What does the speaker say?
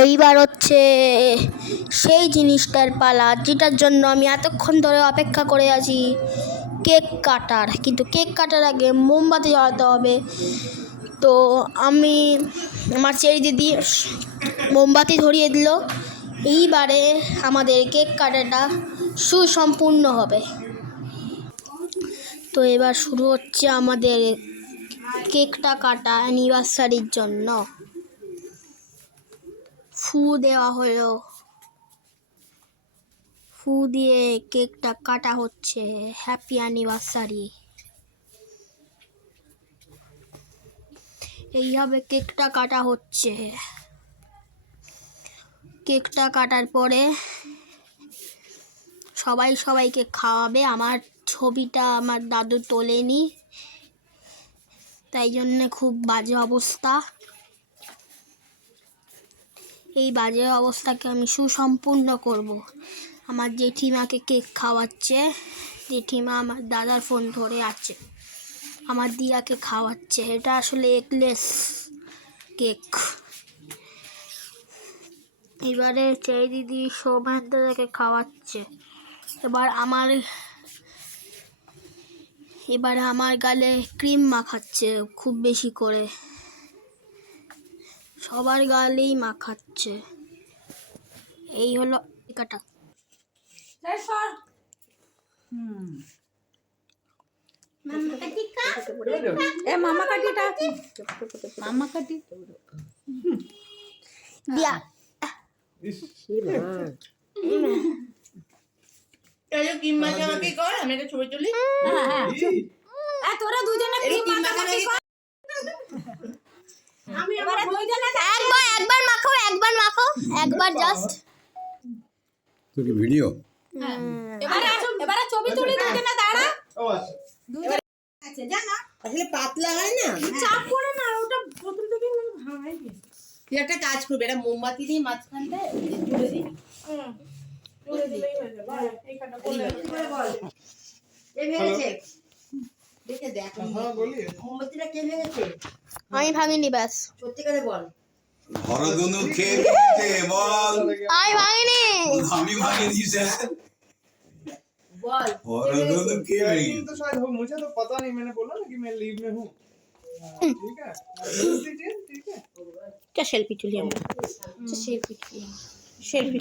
এইবার হচ্ছে সেই জিনিসটার পালা, যেটার জন্য আমি এতক্ষণ ধরে অপেক্ষা করে আছি, কেক কাটার। কিন্তু কেক কাটার আগে মোমবাতি জ্বালাতে হবে। তো আমি আমার চেরি দিদি মোমবাতি ধরিয়ে দিল। এইবারে আমাদের কেক কাটাটা সুসম্পূর্ণ হবে। তো এবার শুরু হচ্ছে আমাদের কেকটা কাটা অ্যানিভার্সারির জন্য। ফু দেওয়া হলো, ফু দিয়ে কেকটা কাটা হচ্ছে। Happy anniversary. এইভাবে কেকটা কাটা হচ্ছে। কেকটা কাটার পরে সবাইকে খাওয়াবে। আমার ছবিটা আমার দাদু তোলেনি, তাই জন্যে খুব বাজে অবস্থা। এই বাজে অবস্থাকে আমি সুসম্পূর্ণ করব। আমার জেঠিমাকে কেক খাওয়াচ্ছে। জেঠিমা আমার দাদার ফোন ধরে আছে, আমার দিয়াকে খাওয়াচ্ছে। এটা আসলে এগলেস কেক। এবারে চেরি দিদি সৌমেন দাদাকে খাওয়াচ্ছে। এবারে আমার গালে ক্রিম মাখাচ্ছে খুব বেশি করে। সবার গালেই মাখাচ্ছে। এই হলো কাটা। দিয়া ক্রিম মাখামাখি কর, আমি একটা ছবি তুলি। তোরা দুজনে ক্রিম মাখামাখি কর। আমি একবার মাখো একবার জাস্ট। তো কি ভিডিও? এবারে ছবি তুলি, দুজনে দাঁড়া। আচ্ছা জানা আসলে পাতলা হয় না, চাপ করে না, ওটা প্রথম থেকে ভাঙাই গেছে। তুই একটা কাজ করবি, এটা মোমবাতি দিয়ে মাঝখানটা জুড়ে দিবি। জুড়ে দিলেই হয়ে যাবে। এই কাটা বলে বল কে ভেঙেছে, দেখে দেখ। মোমবাতিটা কে ভেঙেছে? আমি ভাঙিনি, ব্যাস। সত্যি করে বল। হরদনু খেয়ে নিতে বল। আমি ভাঙিনি। আমি ভাগে দিয়েছে। বল हरदनू के नहीं। तो शायद हो, मुझे तो पता नहीं, मैंने बोला ना कि मैं लीव में हूँ। ठीक है, ठीक है। क्या सेल्फी तुली हम? सेल्फी